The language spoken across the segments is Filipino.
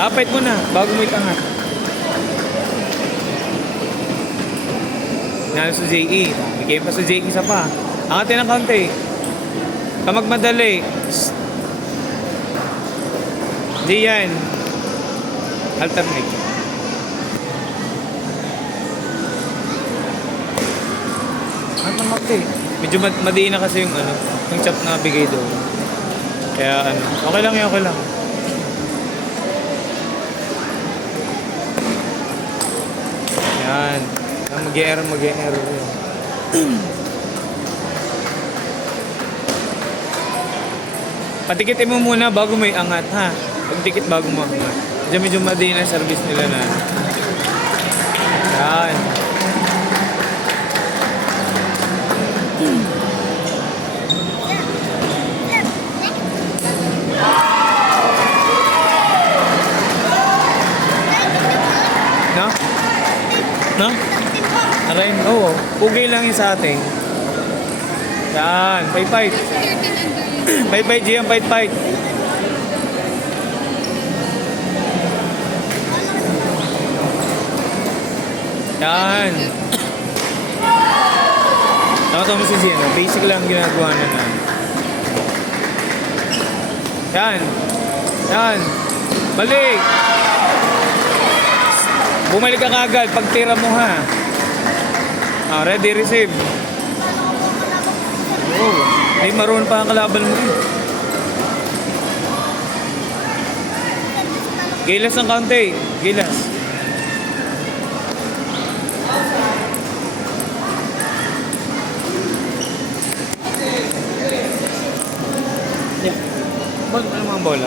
Kapit mo na, bago mo itangat. Nalo sa JE. Bigay pa sa JE isa pa. Angatin ng kaunti. Kamag madali. Di yan. Alternate. Ano kaunti? Medyo madiin na kasi yung ano, yung chop na bigay doon. Kaya ano, okay lang yun, okay lang. Yan. Mag-i-error yun. Patikitin mo muna bago mo iangat, ha? Pagtikit bago mo angat. Medyo madiin ang service nila na. Yan. No? No? Aray, oo. Pugay lang yun sa atin. Yan. Fight. Fight, Gian. Fight. Yan. Tama mo si Gian. Basic lang ginagawa na na. Yan. Balik. Bumalik ka kagad pag tira mo, ha. Ready, receive. Oh, may maroon pa ang kalaban mo. Gilas ng kaunti. Gilas. Yeah. Ano mga bola?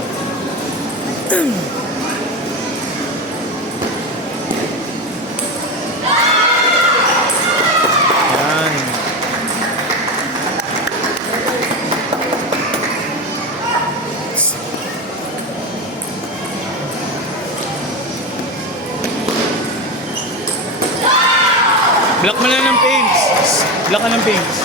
Block mo lang ng paints. Block ka ng paints.